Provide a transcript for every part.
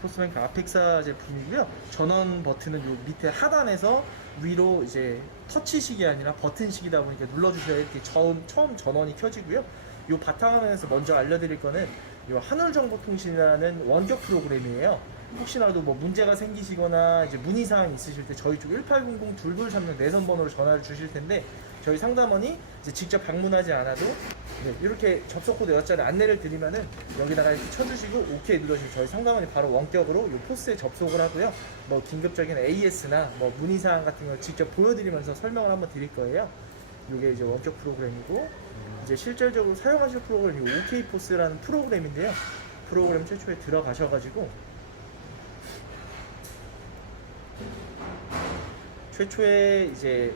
포스뱅크 아펙사 제품이고요. 전원 버튼은 요 밑에 하단에서 위로 이제 터치식이 아니라 버튼식이다 보니까 눌러주셔야 이렇게 처음 전원이 켜지고요. 요 바탕화면에서 먼저 알려드릴 거는 요 하늘정보통신이라는 원격 프로그램이에요. 혹시라도 뭐 문제가 생기시거나 이제 문의사항이 있으실 때 저희 쪽 1800 2236 내선 번호로 전화를 주실 텐데 저희 상담원이 이제 직접 방문하지 않아도 네, 이렇게 접속 코드 6자리 안내를 드리면은 여기다가 이렇게 쳐주시고 오케이 눌러주시면 저희 상담원이 바로 원격으로 이 포스에 접속을 하고요. 뭐 긴급적인 AS나 뭐 문의사항 같은 걸 직접 보여드리면서 설명을 한번 드릴 거예요. 이게 이제 원격 프로그램이고 이제 실질적으로 사용하실 프로그램이 OK 포스라는 프로그램인데요. 프로그램 최초에 들어가셔가지고 최초에 이제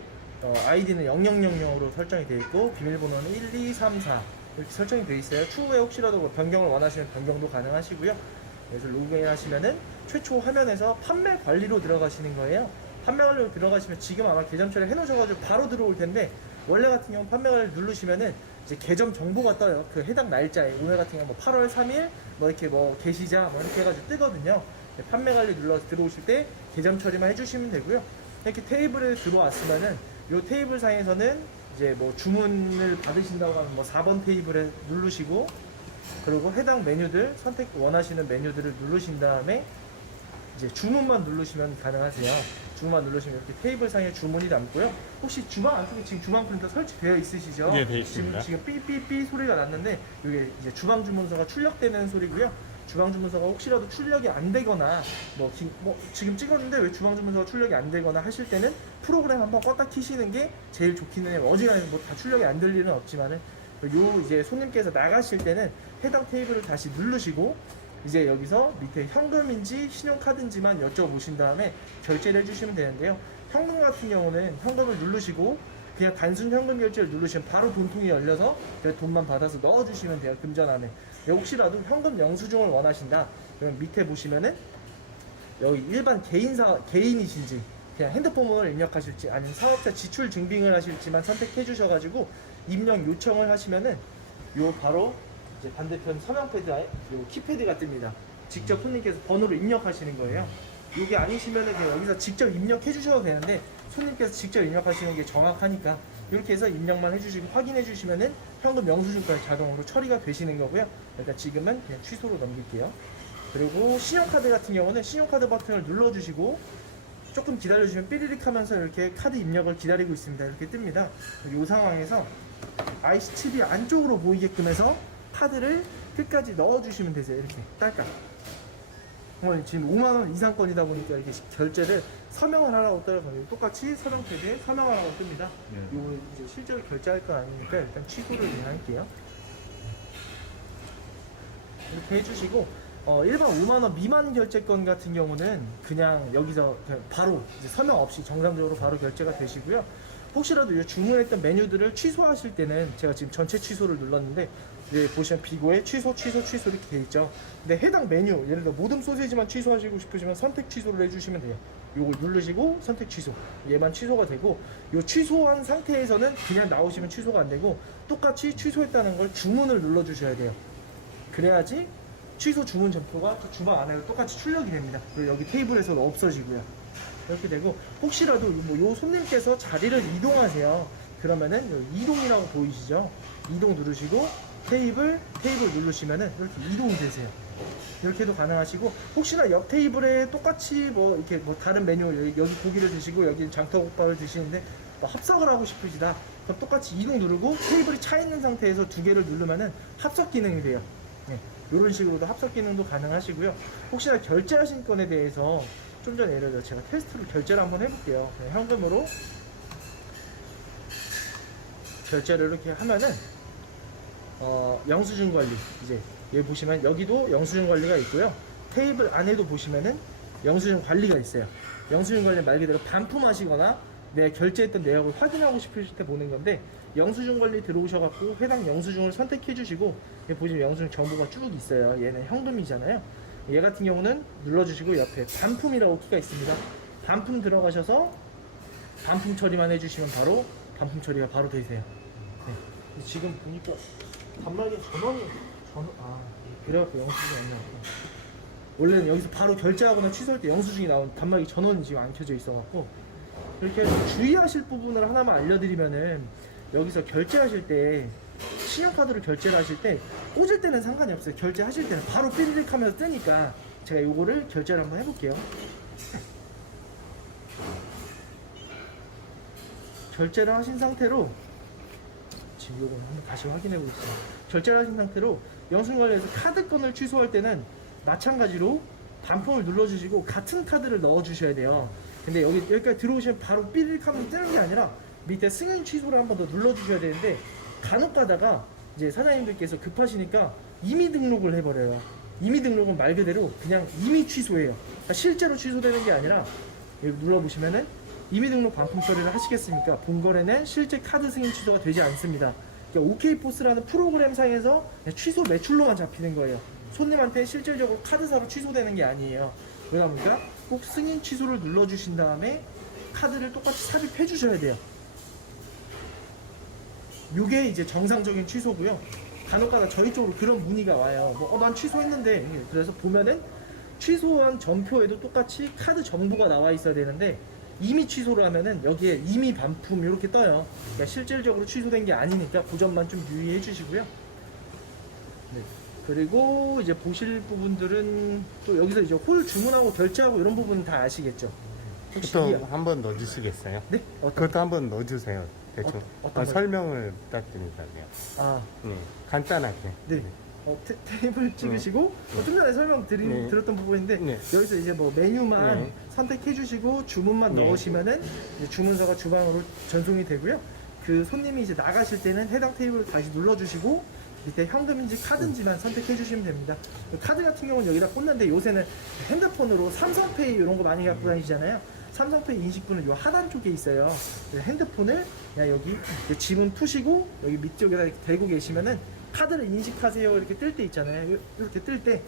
아이디는 0000으로 설정이 되어 있고 비밀번호는 1234 이렇게 설정이 되어 있어요. 추후에 혹시라도 뭐 변경을 원하시면 변경도 가능하시고요. 그래서 로그인 하시면은 최초 화면에서 판매 관리로 들어가시는 거예요. 판매 관리로 들어가시면 지금 아마 계정 처리 해놓으셔가지고 바로 들어올 텐데 원래 같은 경우 판매 관리 누르시면은 이제 계정 정보가 떠요. 그 해당 날짜에 오늘 같은 경우 뭐 8월 3일 뭐 이렇게 뭐 게시자 뭐 이렇게 해가지고 뜨거든요. 판매 관리 눌러서 들어오실 때 계정 처리만 해주시면 되고요. 이렇게 테이블에 들어왔으면은 요 테이블 상에서는 이제 뭐 주문을 받으신다고 하면 뭐 4번 테이블에 누르시고 그리고 해당 메뉴들 선택 원하시는 메뉴들을 누르신 다음에 이제 주문만 누르시면 가능하세요. 주문만 누르시면 이렇게 테이블 상에 주문이 남고요. 혹시 주방 안쪽에 지금 주방 프린터 설치되어 있으시죠? 네, 되어 있습니다. 지금 삐삐삐 소리가 났는데 이게 이제 주방 주문서가 출력되는 소리고요. 주방 주문서가 혹시라도 출력이 안 되거나 뭐 지금 찍었는데 왜 주방 주문서가 출력이 안 되거나 하실 때는 프로그램 한번 껐다 키시는 게 제일 좋기는 해요. 어지간히 뭐 다 출력이 안 될 일은 없지만은 요 이제 손님께서 나가실 때는 해당 테이블을 다시 누르시고 이제 여기서 밑에 현금인지 신용카드인지만 여쭤보신 다음에 결제를 해주시면 되는데요. 현금 같은 경우는 현금을 누르시고 그냥 단순 현금 결제를 누르시면 바로 돈통이 열려서 돈만 받아서 넣어주시면 돼요. 금전함에. 혹시라도 현금 영수증을 원하신다. 그러면 밑에 보시면은 여기 일반 개인이신지 그냥 핸드폰을 입력하실지 아니면 사업자 지출 증빙을 하실지만 선택해 주셔가지고 입력 요청을 하시면은 요 바로 이제 반대편 서명 패드에 요 키패드가 뜹니다. 직접 손님께서 번호를 입력하시는 거예요. 이게 아니시면은 그냥 여기서 직접 입력해 주셔도 되는데 손님께서 직접 입력하시는 게 정확하니까 이렇게 해서 입력만 해주시고 확인해 주시면은 현금 영수증까지 자동으로 처리가 되시는 거고요. 일단 지금은 그냥 취소로 넘길게요. 그리고 신용카드 같은 경우는 신용카드 버튼을 눌러주시고 조금 기다려주시면 삐리릭 하면서 이렇게 카드 입력을 기다리고 있습니다. 이렇게 뜹니다. 이 상황에서 IC 칩이 안쪽으로 보이게끔 해서 카드를 끝까지 넣어주시면 되세요. 이렇게 딸깍. 지금 5만원 이상권이다 보니까 이렇게 결제를 서명을 하라고 떠요. 똑같이 서명 패드에 서명하라고 뜹니다. 네. 이거 이제 실제로 결제할 건 아니니까 일단 취소를 그냥 할게요. 이렇게 해주시고 일반 5만원 미만 결제권 같은 경우는 그냥 여기서 그냥 바로 이제 서명 없이 정상적으로 바로 결제가 되시고요. 혹시라도 이 주문했던 메뉴들을 취소하실 때는 제가 지금 전체 취소를 눌렀는데 보시면 비고에 취소 이렇게 돼 있죠. 근데 해당 메뉴 예를 들어 모듬 소세지만 취소하시고 싶으시면 선택 취소를 해주시면 돼요. 요걸 누르시고 선택 취소 얘만 취소가 되고 요 취소한 상태에서는 그냥 나오시면 취소가 안 되고 똑같이 취소했다는 걸 주문을 눌러 주셔야 돼요. 그래야지 취소 주문 점포가 주방 안에 똑같이 출력이 됩니다. 그리고 여기 테이블에서는 없어지고요. 이렇게 되고 혹시라도 요 손님께서 자리를 이동하세요. 그러면은 이동이라고 보이시죠? 이동 누르시고 테이블 누르시면은 이렇게 이동이 되세요. 이렇게도 가능하시고 혹시나 옆 테이블에 똑같이 뭐 이렇게 뭐 다른 메뉴 여기 고기를 드시고 여기 장터국밥을 드시는데 뭐 합석을 하고 싶으시다. 그럼 똑같이 이동 누르고 테이블이 차 있는 상태에서 두 개를 누르면은 합석 기능이 돼요. 네, 이런 식으로도 합석 기능도 가능하시고요. 혹시나 결제하신 건에 대해서 좀 전에 예를 들어 제가 테스트로 결제를 한번 해볼게요. 현금으로 결제를 이렇게 하면은 영수증 관리 이제 여기 보시면 여기도 영수증 관리가 있고요. 테이블 안에도 보시면은 영수증 관리가 있어요. 영수증 관리 말 그대로 반품하시거나 내가 결제했던 내역을 확인하고 싶으실 때 보는 건데 영수증 관리 들어오셔갖고 해당 영수증을 선택해 주시고 여기 보시면 영수증 정보가 쭉 있어요. 얘는 현금이잖아요. 얘 같은 경우는 눌러주시고 옆에 반품이라고 키가 있습니다. 반품 들어가셔서 반품 처리만 해주시면 바로 반품 처리가 바로 되세요. 네. 지금 보니까 단말기 그래갖고 영수증이 없네요. 원래는 여기서 바로 결제하거나 취소할 때 영수증이 나온 단말기 전원이 지금 안 켜져 있어갖고 이렇게 해서 주의하실 부분을 하나만 알려드리면은 여기서 결제하실 때 신용카드로 결제를 하실 때 꽂을 때는 상관이 없어요. 결제하실 때는 바로 삐리릭 하면서 뜨니까 제가 요거를 결제를 한번 해볼게요. 결제를 하신 상태로 지금 요거 한번 다시 확인해 보겠습니다. 결제를 하신 상태로 영수증 관리에서 카드건을 취소할 때는 마찬가지로 단품을 눌러주시고 같은 카드를 넣어주셔야 돼요. 근데 여기까지 들어오시면 바로 삐리릭 하면 뜨는 게 아니라 밑에 승인 취소를 한 번 더 눌러주셔야 되는데 간혹 가다가 이제 사장님들께서 급하시니까 임의 등록을 해버려요. 임의 등록은 말 그대로 그냥 임의 취소예요. 그러니까 실제로 취소되는 게 아니라 여기 눌러보시면은 임의 등록 반품 처리를 하시겠습니까? 본거래는 실제 카드 승인 취소가 되지 않습니다. 그러니까 OK포스라는 프로그램 상에서 취소 매출로만 잡히는 거예요. 손님한테 실질적으로 카드사로 취소되는 게 아니에요. 그러다 보니까 꼭 승인 취소를 눌러주신 다음에 카드를 똑같이 삽입해 주셔야 돼요. 요게 이제 정상적인 취소고요. 간혹가다 저희 쪽으로 그런 문의가 와요. 난 취소했는데. 그래서 보면은 취소한 전표에도 똑같이 카드 정보가 나와 있어야 되는데 이미 취소를 하면은 여기에 이미 반품 이렇게 떠요. 그러니까 실질적으로 취소된 게 아니니까 그 점만 좀 유의해 주시고요. 네. 그리고 이제 보실 부분들은 또 여기서 이제 홀 주문하고 결제하고 이런 부분은 다 아시겠죠? 혹시 그것도 한번 넣어주시겠어요? 네? 그것도 한번 넣어주세요. 대충 어떤 설명을 부탁드린다면. 아, 네, 간단하게. 네. 테이블 찍으시고 좀 전에 설명 네. 드렸던 부분인데 네. 여기서 이제 뭐 메뉴만 네. 선택해 주시고 주문만 네. 넣으시면은 이제 주문서가 주방으로 전송이 되고요. 그 손님이 이제 나가실 때는 해당 테이블을 다시 눌러 주시고 밑에 현금인지 카드인지만 선택해 주시면 됩니다. 카드 같은 경우는 여기다 꽂는데 요새는 핸드폰으로 삼성페이 이런 거 많이 갖고 다니시잖아요. 삼성페이 인식부는 요 하단 쪽에 있어요. 핸드폰을 그냥 여기 지문 투시고 여기 밑쪽에다 이렇게 대고 계시면은 카드를 인식하세요 이렇게 뜰 때 있잖아요. 이렇게 뜰 때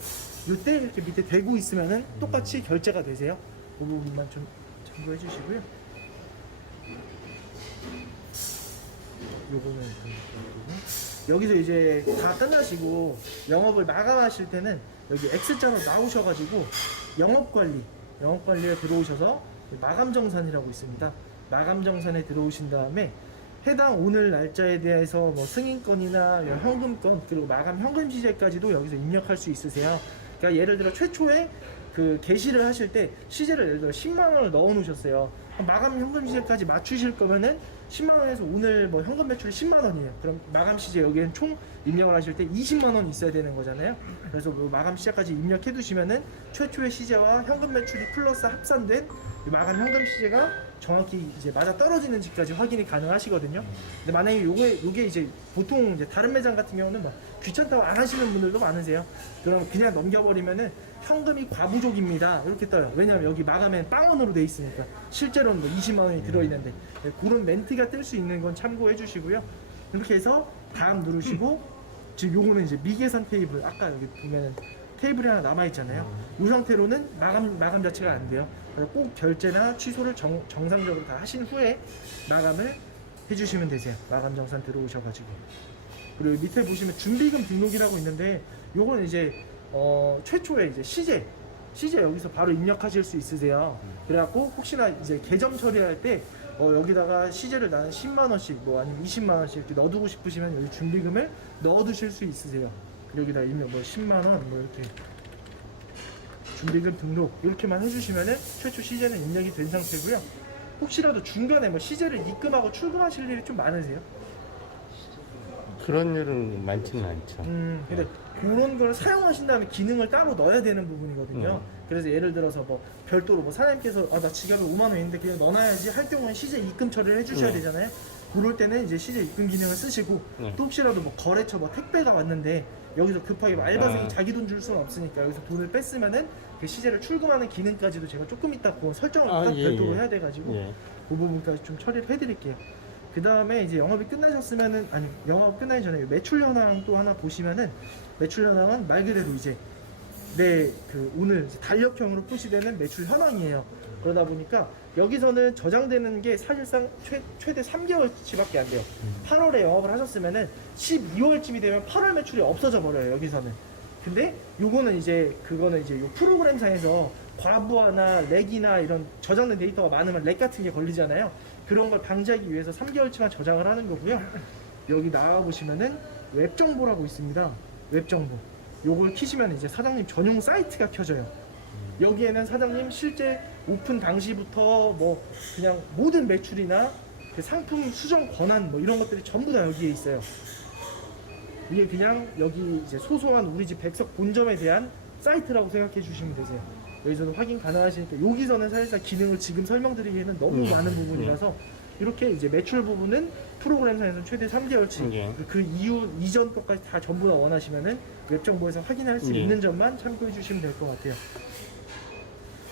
이때 이렇게 밑에 대고 있으면은 똑같이 결제가 되세요. 그 부분만 좀 참고해 주시고요. 요거는 여기서 이제 다 끝나시고 영업을 마감하실 때는 여기 X자로 나오셔가지고 영업관리에 들어오셔서 마감정산이라고 있습니다. 마감정산에 들어오신 다음에 해당 오늘 날짜에 대해서 뭐 승인건이나 현금건 그리고 마감 현금 시제까지도 여기서 입력할 수 있으세요. 그러니까 예를 들어 최초에 그 게시를 하실 때 시제를 예를 들어 10만 원을 넣어 놓으셨어요. 마감 현금 시제까지 맞추실 거면은 10만 원에서 오늘 뭐 현금 매출이 10만 원이에요. 그럼 마감 시제 여기엔 총 입력을 하실 때 20만 원 있어야 되는 거잖아요. 그래서 뭐 마감 시제까지 입력해 두시면은 최초의 시제와 현금 매출이 플러스 합산된 마감 현금 시제가 정확히 이제 맞아 떨어지는지까지 확인이 가능하시거든요. 근데 만약에 요게 이제 보통 이제 다른 매장 같은 경우는 막 귀찮다고 안 하시는 분들도 많으세요. 그럼 그냥 넘겨버리면은 현금이 과부족입니다 이렇게 떠요. 왜냐면 여기 마감엔 빵원으로 돼 있으니까 실제로는 뭐 20만 원이 들어있는데 그런 멘트가 뜰 수 있는 건 참고해 주시고요. 이렇게 해서 다음 누르시고 지금 요거는 이제 미계산 테이블 아까 여기 보면은 테이블이 하나 남아 있잖아요. 이 상태로는 마감 자체가 안 돼요. 그래서 꼭 결제나 취소를 정상적으로 다 하신 후에 마감을 해주시면 되세요. 마감 정산 들어오셔가지고. 그리고 밑에 보시면 준비금 등록이라고 있는데 요거는 이제 최초에 이제 시제 여기서 바로 입력하실 수 있으세요. 그래갖고 혹시나 이제 계정 처리할 때 여기다가 시제를 나는 10만 원씩 뭐 아니면 20만 원씩 이렇게 넣어두고 싶으시면 여기 준비금을 넣어두실 수 있으세요. 여기다 입력 뭐 10만 원 뭐 이렇게 준비금 등록 이렇게만 해주시면은 최초 시제는 입력이 된 상태고요. 혹시라도 중간에 뭐 시제를 입금하고 출금하실 일이 좀 많으세요? 그런 일은 많지는 않죠. 근데 그런 걸 사용하신 다음에 기능을 따로 넣어야 되는 부분이거든요. 그래서 예를 들어서 뭐 별도로 뭐 사장님께서 나 지갑에 5만 원 있는데 그냥 넣어놔야지 할 경우는 시제 입금 처리를 해주셔야 되잖아요. 그럴 때는 이제 시제 입금 기능을 쓰시고 또 혹시라도 뭐 거래처 뭐 택배가 왔는데 여기서 급하게 뭐 알바생이 자기 돈 줄 수는 없으니까 여기서 돈을 뺐으면은 그 시제를 출금하는 기능까지도 제가 조금 이따 그 설정을 딱 별도로 해야 돼가지고 그 부분까지 좀 처리를 해드릴게요. 그 다음에 이제 영업이 끝나셨으면은 아니 영업 끝나기 전에 매출 현황 또 하나 보시면은 매출 현황은 말 그대로 이제 내 그 오늘 달력형으로 표시되는 매출 현황이에요. 그러다 보니까 여기서는 저장되는 게 사실상 최대 3개월치밖에 안 돼요. 8월에 영업을 하셨으면은 12월쯤이 되면 8월 매출이 없어져 버려요. 여기서는 근데 요거는 이제 그거는 이제 요 프로그램상에서 과부하나 렉이나 이런 저장된 데이터가 많으면 렉 같은 게 걸리잖아요. 그런 걸 방지하기 위해서 3개월치만 저장을 하는 거고요. 여기 나와 보시면은 웹 정보라고 있습니다. 웹 정보. 요걸 키시면 이제 사장님 전용 사이트가 켜져요. 여기에는 사장님 실제 오픈 당시부터 뭐 그냥 모든 매출이나 그 상품 수정 권한 뭐 이런 것들이 전부 다 여기에 있어요. 이게 그냥 여기 이제 소소한 우리 집 백석 본점에 대한 사이트라고 생각해 주시면 되세요. 여기서도 확인 가능하시니까 여기서는 사실상 기능을 지금 설명드리기에는 너무 많은 부분이라서 이렇게 이제 매출 부분은 프로그램상에서는 최대 3개월치 그 이후 이전 것까지 다 전부 다 원하시면은 웹 정보에서 확인할 수 있는 점만 참고해 주시면 될 것 같아요.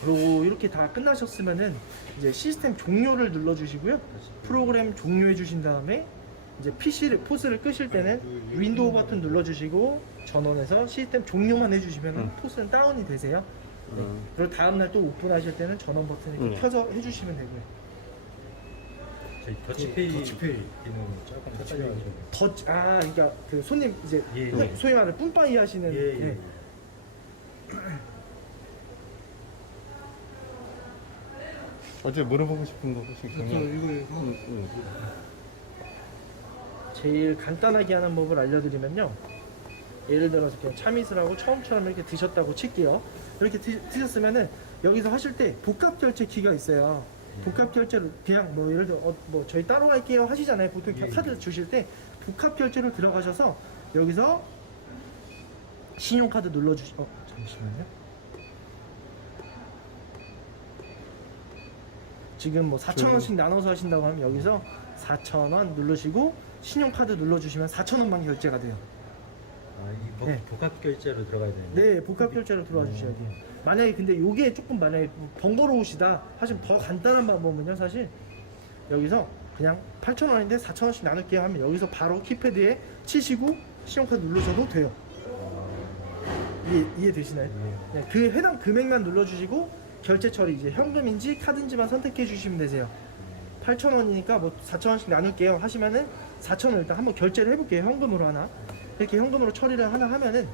그리고 이렇게 다 끝나셨으면은 이제 시스템 종료를 눌러 주시고요. 프로그램 종료해 주신 다음에 이제 포스를 끄실 때는 윈도우 버튼 눌러 주시고 전원에서 시스템 종료만 해 주시면은 포스는 다운이 되세요. 네. 그리고 다음날 또 오픈하실 때는 전원 버튼 이렇게 켜서 해 주시면 되고요. 저희 더치페이 기능 조금 터치해가지고. 그러니까 그 손님 이제 예. 소위 말해 뿜빠이 하시는. 예. 예. 어제 물어보고 싶은 거 혹시 있나요? 제일 간단하게 하는 법을 알려드리면요. 예를 들어서 그냥 참이슬 하고 처음처럼 이렇게 드셨다고 칠게요. 이렇게 드셨으면은 여기서 하실 때 복합 결제 키가 있어요. 복합 결제로 그냥 뭐 예를 들어 뭐 저희 따로 갈게요 하시잖아요. 보통 카드 주실 때 복합 결제로 들어가셔서 여기서 신용카드 잠시만요. 지금 뭐 4,000원씩 나눠서 하신다고 하면 여기서 4,000원 누르시고 신용카드 눌러주시면 4,000원만 결제가 돼요. 이 네. 복합 결제로 들어가야 되는데. 네, 복합 결제로 들어와 주셔야 돼요. 만약에 근데 요게 조금 만약에 번거로우시다 하시면 더 간단한 방법은요, 사실 여기서 그냥 8,000원인데 4,000원씩 나눌게요 하면 여기서 바로 키패드에 치시고 신용카드 누르셔도 돼요. 이해되시나요? 네, 그 해당 금액만 눌러주시고 결제 처리 이제 현금인지 카드인지만 선택해 주시면 되세요. 8,000원이니까 뭐 4,000원씩 나눌게요 하시면은 4,000원 일단 한번 결제를 해볼게요. 현금으로 하나. 이렇게 현금으로 처리를 하나 하면은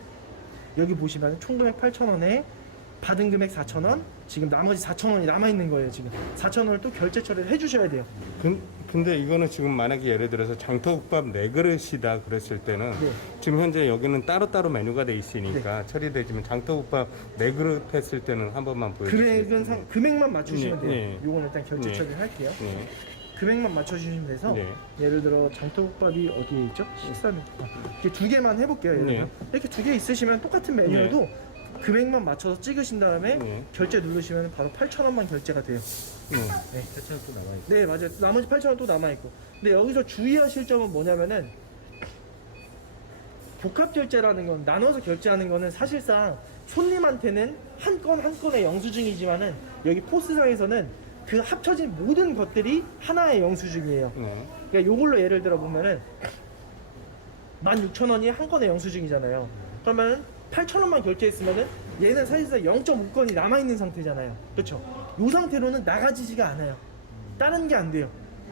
여기 보시면 총 금액 8,000원에 받은 금액 4,000원, 지금 나머지 4,000원이 남아있는 거예요. 지금 4,000원을 또 결제 처리를 해주셔야 돼요. 근데 이거는 지금 만약에 예를 들어서 장터국밥 4그릇이다 그랬을 때는 네. 지금 현재 여기는 따로따로 메뉴가 돼 있으니까 처리되지만 장터국밥 4그릇 했을 때는 한 번만 보여주세요. 금액만 맞추시면 네, 돼요. 네. 요건 일단 결제 네. 처리를 할게요. 네. 금액만 맞춰주시면 돼서 네. 예를 들어 장터국밥이 어디에 있죠? 식사는 이렇게 2개만 해볼게요. 예를 들어. 네. 이렇게 2개 있으시면 똑같은 메뉴에도 금액만 맞춰서 찍으신 다음에 네. 결제 누르시면 바로 8,000원만 결제가 돼요. 네. 네. 8,000원 또 남아있고. 네, 맞아요. 나머지 8,000원 또 남아있고. 근데 여기서 주의하실 점은 뭐냐면은 복합 결제라는 건 나눠서 결제하는 거는 사실상 손님한테는 한 건 한 건의 영수증이지만은 여기 포스상에서는 그 합쳐진 모든 것들이 하나의 영수증이에요. 네. 그러니까 요걸로 예를 들어 보면은 16,000원이 한 건의 영수증이잖아요. 그러면은 8,000원만 결제했으면은 얘는 사실상 0.5건이 남아있는 상태잖아요. 그렇죠? 요 상태로는 나가지지가 않아요. 다른 게 안 돼요.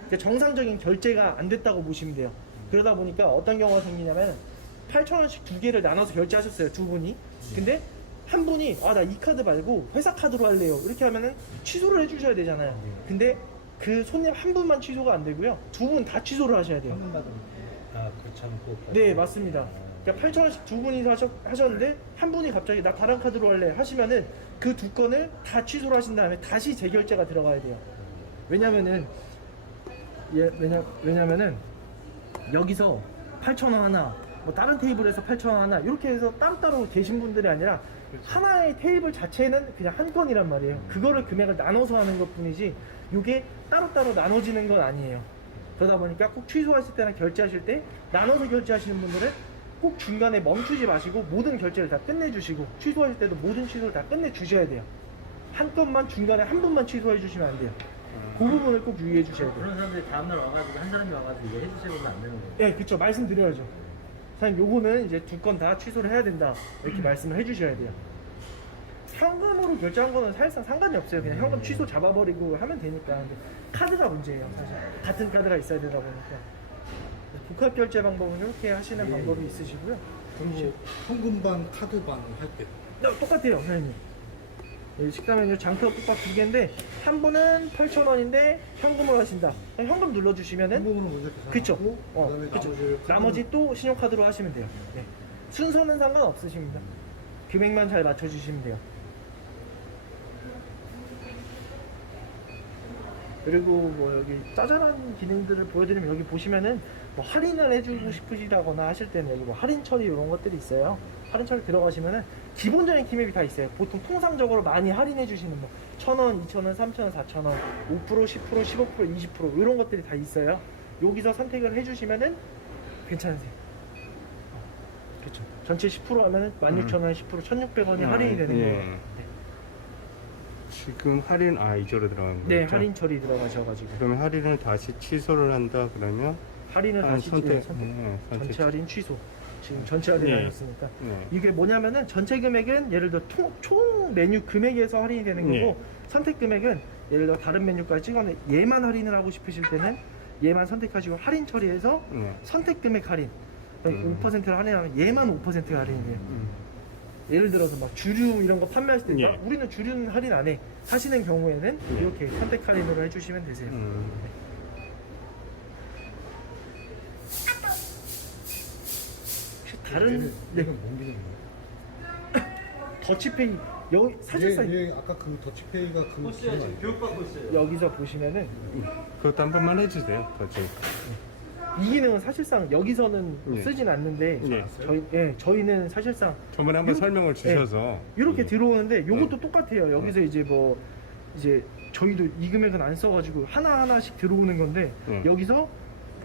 그러니까 정상적인 결제가 안 됐다고 보시면 돼요. 그러다 보니까 어떤 경우가 생기냐면 8,000원씩 2개를 나눠서 결제하셨어요. 2분이. 근데 한 분이 나 이 카드 말고 회사 카드로 할래요. 이렇게 하면은 취소를 해주셔야 되잖아요. 근데 그 손님 한 분만 취소가 안 되고요. 2분 다 취소를 하셔야 돼요. 현금 받으면. 그렇지 않고. 네, 맞습니다. 그러니까 8,000원씩 2분이 하셨는데 한 분이 갑자기 나 다른 카드로 할래 하시면은 그 2건을 다 취소를 하신 다음에 다시 재결제가 들어가야 돼요. 왜냐면은 왜냐면은 여기서 8,000원 하나, 뭐 다른 테이블에서 8,000원 하나 이렇게 해서 따로따로 계신 분들이 아니라 하나의 테이블 자체는 그냥 한 건이란 말이에요. 그거를 금액을 나눠서 하는 것 뿐이지 이게 따로따로 나눠지는 건 아니에요. 그러다 보니까 꼭 취소하실 때나 결제하실 때 나눠서 결제하시는 분들은 꼭 중간에 멈추지 마시고 모든 결제를 다 끝내주시고 취소하실 때도 모든 취소를 다 끝내주셔야 돼요. 한 건만 중간에 한 분만 취소해 주시면 안 돼요. 그 부분을 꼭 유의해 주셔야 돼요. 그런 사람들이 다음날 와가지고 한 사람이 와가지고 이거 해주세요 그러면 안 되는 거예요. 네, 그쵸. 말씀드려야죠. 사장님, 요거는 이제 2건 다 취소를 해야 된다. 이렇게 말씀을 해주셔야 돼요. 현금으로 결제한 거는 사실상 상관이 없어요. 그냥 현금 취소 잡아버리고 하면 되니까. 근데 카드가 문제예요, 사실. 같은 카드가 있어야 되다 보니까. 복합 결제 방법은 이렇게 하시는 방법이 있으시고요. 그리고 현금반, 카드반 할 때. 똑같아요, 사장님. 이 식당 메뉴 장터 국밥 2개인데 한 분은 8,000원인데 현금으로 하신다. 그럼 현금 눌러주시면은 현금으로 먼저 계산하고 그쵸. 그다음에 그쵸. 나머지 나머지 또 신용카드로 하시면 돼요. 네. 순서는 상관없으십니다. 금액만 잘 맞춰주시면 돼요. 그리고 뭐 여기 짜잘한 기능들을 보여드리면 여기 보시면은 뭐 할인을 해주고 싶으시다거나 하실 때는 여기 뭐 할인 처리 이런 것들이 있어요. 할인 처리 들어가시면은 기본적인 금액이 다 있어요. 보통 통상적으로 많이 할인해 주시는 뭐 1,000원, 2,000원, 3,000원, 4,000원, 5%, 10%, 15%, 20% 이런 것들이 다 있어요. 여기서 선택을 해주시면은 괜찮으세요. 그렇죠. 전체 10% 하면은 16,000원, 10% 1,600원이 할인이 되는 예. 거예요. 네. 지금 할인 이쪽으로 들어간 거죠? 네, 할인 처리 들어가셔가지고 그러면 할인을 다시 취소를 한다 그러면 할인을 다시 선택, 선택. 네, 선택. 전체 할인 취소. 지금 전체 할인 예. 하셨으니까 네. 이게 뭐냐면은 전체 금액은 예를 들어 총 메뉴 금액에서 할인이 되는 거고 예. 선택 금액은 예를 들어 다른 메뉴까지 찍어내 얘만 할인을 하고 싶으실 때는 얘만 선택하시고 할인 처리해서 네. 선택 금액 할인 5%를 할인하면 얘만 5%가 할인이에요. 예를 들어서 막 주류 이런 거 판매하실 때 예. 우리는 주류는 할인 안 해 하시는 경우에는 예. 이렇게 선택 할인으로 해주시면 되세요. 혹시 다른 네, 얘는 뭔 기능이에요? 더치페이 여기 사실상 얘 아까 그 더치페이가 그 기능 아니에요? 교육받고 있어요. 여기서 보시면은 그것도 한 번만 해주세요. 더치. 이 기능은 사실상 여기서는 예. 쓰진 않는데 예. 저희는 사실상 저번에 한번 요- 설명을 주셔서 이렇게 예. 들어오는데 요것도 똑같아요. 여기서 이제 뭐 이제 저희도 이 금액은 안 써가지고 하나 하나씩 들어오는 건데 여기서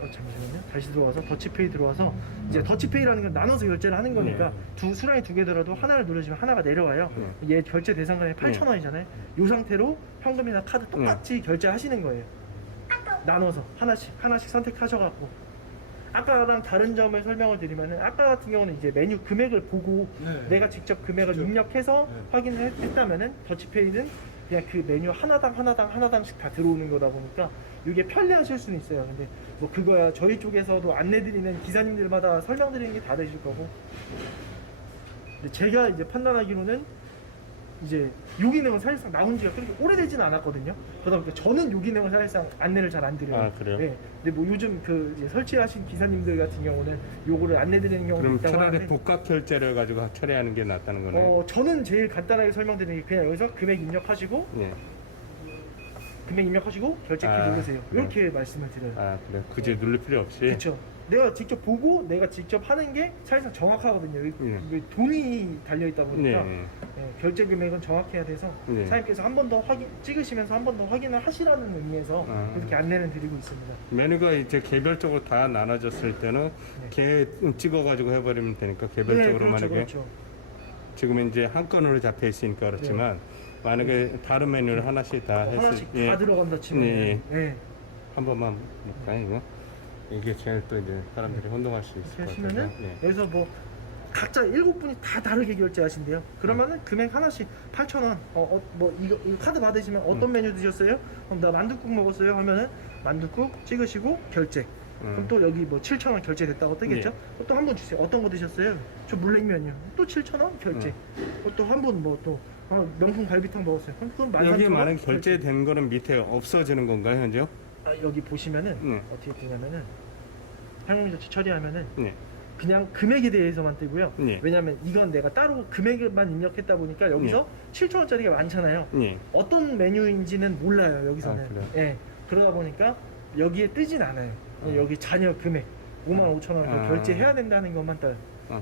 잠시만요. 다시 들어와서 더치페이 들어와서 이제 더치페이라는 건 나눠서 결제를 하는 거니까 수량이 2개 들어도 하나를 누르시면 하나가 내려와요. 얘 결제 대상금이 8,000원이잖아요. 이 상태로 현금이나 카드 똑같이 결제하시는 거예요. 나눠서 하나씩 선택하셔갖고 아까랑 다른 점을 설명을 드리면은 아까 같은 경우는 이제 메뉴 금액을 보고 네. 내가 직접 금액을 입력해서 네. 확인을 했다면은 더치페이는 그냥 그 메뉴 하나당씩 다 들어오는 거다 보니까 이게 편리하실 수는 있어요. 근데 뭐 그거야 저희 쪽에서도 안내드리는 기사님들마다 설명드리는 게 다르실 거고. 근데 제가 이제 판단하기로는 이제 요 기능은 사실상 나온 지가 그렇게 오래되진 않았거든요. 그러다 보니까 저는 요 기능을 사실상 안내를 잘 안 드려요. 아, 그래요? 네. 근데 뭐 요즘 그 이제 설치하신 기사님들 같은 경우는 요거를 안내드리는 경우도 그럼 있다고 차라리 하는데 복합 결제를 가지고 처리하는 게 낫다는 거네요. 저는 제일 간단하게 설명드리는 게 그냥 여기서 금액 입력하시고 예. 금액 입력하시고 결제 키 아, 누르세요. 그래요? 이렇게 말씀을 드려요. 아 그래. 굳이 누를 필요 없이. 그렇죠. 내가 직접 보고 내가 직접 하는 게 사실상 정확하거든요. 이게 돈이 달려 있다 보니까 네. 결제 금액은 정확해야 돼서 네. 사장님께서 한 번 더 찍으시면서 한 번 더 확인을 하시라는 의미에서 아. 이렇게 안내를 드리고 있습니다. 메뉴가 이제 개별적으로 다 나눠졌을 때는 개 찍어가지고 해버리면 되니까 개별적으로 그렇죠, 만약에 그렇죠. 지금 이제 한 건으로 잡혀 있으니까 그렇지만 만약에 다른 메뉴를 하나씩 다 했을 하나씩 다 들어간다 치면 예. 예. 한 번만 볼까요 이거? 이게 제일 또 이제 사람들이 혼동할 수 있을 이렇게 것 하시면은 같아서 예. 여기서 뭐 각자 7분이 다 다르게 결제하신대요. 그러면은 금액 하나씩 8,000원. 뭐 이거 카드 받으시면 어떤 메뉴 드셨어요? 그럼 나 만둣국 먹었어요 하면은 만둣국 찍으시고 결제. 그럼 또 여기 뭐 7,000원 결제됐다고 뜨겠죠? 또 한 분 주세요. 어떤 거 드셨어요? 저 물냉면이요. 또 7,000원 결제. 또 한 분 뭐 또 명품 갈비탕 먹었어요. 그럼 또 13,000원 여기 만약에 결제된 거는 밑에 없어지는 건가요 현재? 여기 보시면은 네. 어떻게 뜨냐면은 현금 결제 처리하면은 네. 그냥 금액에 대해서만 뜨고요. 네. 왜냐면 이건 내가 따로 금액만 입력했다 보니까 여기서 7,000원짜리가 많잖아요. 네. 어떤 메뉴인지는 몰라요 여기서는. 아, 그래요? 예. 그러다 보니까 여기에 뜨진 않아요. 여기 잔여 금액 55,000원 아. 결제해야 된다는 것만 떠요.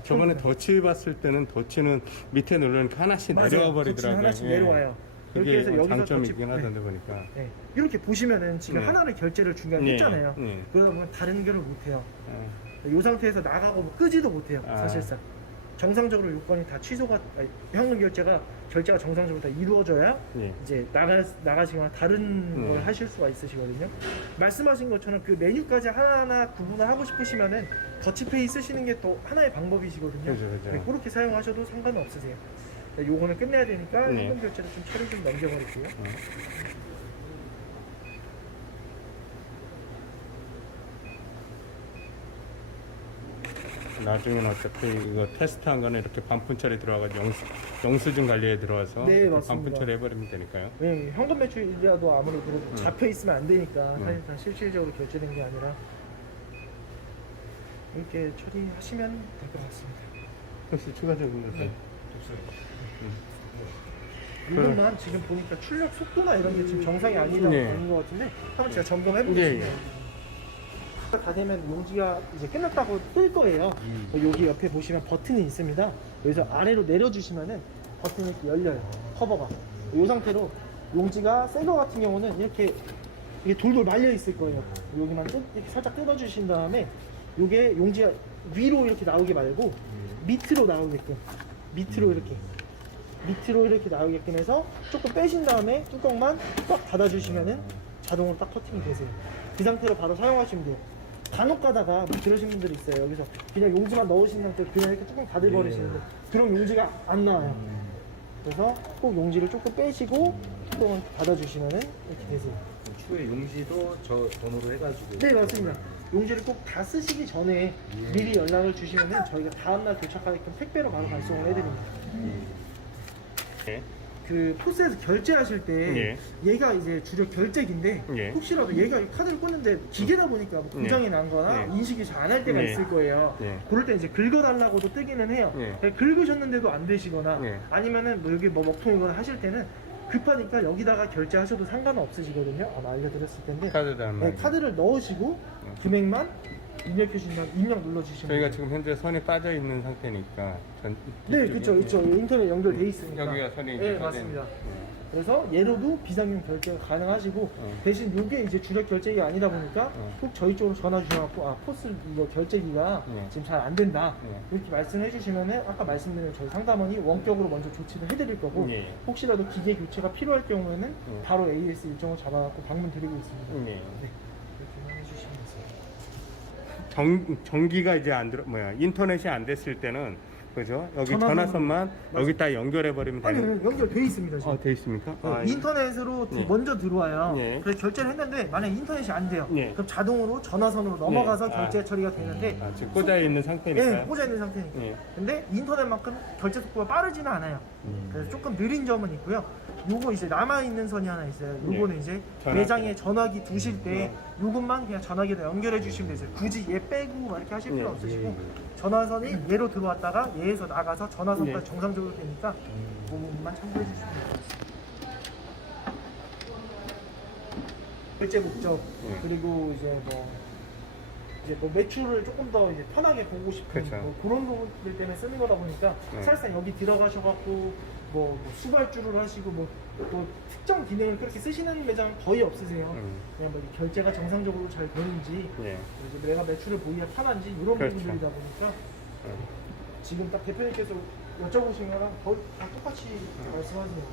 저번에 더치 봤을 때는 더치는 밑에 누르니까 하나씩 맞아요. 내려와 더치는 버리더라고요. 하나씩 예. 내려와요. 이렇게 해서 그게 여기서 장점이긴 더치- 하던데 보니까. 예. 이렇게 보시면은 지금 네. 하나를 결제를 중간에 네. 했잖아요. 네. 그러다 보면 다른 거를 못해요. 아, 이 상태에서 나가고 뭐 끄지도 못해요. 아. 사실상 정상적으로 요건이 다 현금 결제가 정상적으로 다 이루어져야 예. 이제 나가시거나 다른 걸 하실 수가 있으시거든요. 말씀하신 것처럼 그 메뉴까지 하나하나 구분을 하고 싶으시면은 더치페이 쓰시는 게 또 하나의 방법이시거든요. 그죠, 그죠. 네, 그렇게 사용하셔도 상관은 없으세요. 네, 요거는 끝내야 되니까 네. 현금 결제를 좀 처리 좀 넘겨버릴게요. 나중에는 어차피 이거 테스트한 거는 이렇게 반품 처리 들어가서 영수증 관리에 들어와서 네, 이렇게 맞습니다. 반품 처리 해버리면 되니까요. 네, 현금 매출이라도 아무래도 잡혀 있으면 안 되니까 사실 다 실질적으로 결제된 게 아니라 이렇게 처리하시면 될 것 같습니다. 혹시 추가적인 것은? 이것만 지금 보니까 출력 속도나 이런 게 지금 정상이 아니라는 네. 것 같은데 한번 제가 점검해 보겠습니다. 예, 다 되면 용지가 이제 끝났다고 뜰 거예요. 여기 옆에 보시면 버튼이 있습니다. 여기서 아래로 내려주시면은 버튼이 이렇게 열려요. 커버가. 이 상태로 용지가 새 거 같은 경우는 이렇게 이게 돌돌 말려 있을 거예요. 여기만 이렇게 살짝 뜯어주신 다음에 이게 용지가 위로 이렇게 나오게 말고 밑으로 나오게끔 밑으로 이렇게 나오게끔 해서 조금 빼신 다음에 뚜껑만 꽉 닫아주시면은 자동으로 딱 커팅이 되세요. 그 상태로 바로 사용하시면 돼요. 간혹 가다가 뭐 그러신 분들이 있어요. 여기서 그냥 용지만 넣으신 상태로 그냥 이렇게 뚜껑 닫아버리시는데 그럼 용지가 안 나와요. 그래서 꼭 용지를 조금 빼시고 뚜껑을 닫아주시면은 이렇게 되세요. 추후에 용지도 저 번호로 해가지고. 네, 맞습니다. 용지를 꼭 다 쓰시기 전에 미리 연락을 주시면은 저희가 다음날 도착하게끔 택배로 바로 발송을 해드립니다. 예. 그 포스에서 결제하실 때 예. 얘가 이제 주력 결제기인데 예. 혹시라도 얘가 카드를 꽂는데 기계다 보니까 뭐 고장이 난 거나 예. 인식이 잘 안 할 때가 예. 있을 거예요. 예. 그럴 때 이제 긁어달라고도 뜨기는 해요. 예. 긁으셨는데도 안 되시거나 예. 아니면은 뭐 여기 뭐 먹통이거나 하실 때는 급하니까 여기다가 결제하셔도 상관은 없으시거든요. 아마 알려드렸을 텐데 카드다. 네, 카드를 넣으시고 금액만 입력해주신 다음 입력 눌러주시면 저희가 돼요. 지금 현재 선이 빠져 있는 상태니까 네, 이쪽에, 그쵸, 그쵸. 인터넷 연결돼 있으니까. 여기가 선이 네, 빠져 맞습니다. 있는- 그래서 얘로도 비상금 결제가 가능하시고 대신 이게 이제 주력 결제기가 아니다 보니까 꼭 저희 쪽으로 전화 주셔갖고 아 포스 이거 결제기가 네. 지금 잘 안 된다 네. 이렇게 말씀해 주시면은 아까 말씀드린 저희 상담원이 원격으로 먼저 조치를 해드릴 거고 예. 혹시라도 기계 교체가 필요할 경우에는 바로 AS 일정을 잡아갖고 방문 드리고 있습니다. 예. 그렇게만 해주시면 되세요. 전기가 이제 안 들어 인터넷이 안 됐을 때는 그죠? 여기 전화선- 전화선만 여기다 연결해 버리면 아니 되는. 연결돼 있습니다 지금. 돼 있습니까? 아, 인터넷으로 예. 먼저 들어와요. 예. 그래서 결제를 했는데 만약에 인터넷이 안 돼요. 예. 그럼 자동으로 전화선으로 넘어가서 예. 결제 처리가 되는데 지금 꽂아 있는 상태니까. 네, 꽂아 있는 상태니까. 예. 근데 인터넷만큼 결제 속도가 빠르지는 않아요. 그래서 조금 느린 점은 있고요. 요거 이제 남아 있는 선이 하나 있어요. 요거는 이제 전화기. 매장에 전화기 두실 때 요것만 그냥 전화기에다 연결해 주시면 되세요. 굳이 얘 빼고 막 이렇게 하실 필요 없으시고 전화선이 얘로 들어왔다가 얘에서 나가서 전화선까지 예. 정상적으로 되니까 그 부분만 참고해 주시면 될 것 같습니다. 결제 목적 예. 그리고 이제 뭐 매출을 조금 더 이제 편하게 보고 싶은 그쵸. 뭐 그런 부분들 때문에 쓰는 거다 보니까 네. 사실상 여기 들어가셔갖고 뭐 수발주를 하시고 뭐 특정 기능을 그렇게 쓰시는 매장은 거의 없으세요. 그냥 뭐 결제가 정상적으로 잘 되는지 예. 이제 내가 매출을 보기가 편한지 이런 그렇죠. 부분들이다 보니까 지금 딱 대표님께서 여쭤보신 거랑 거의 다 똑같이 말씀하시네요.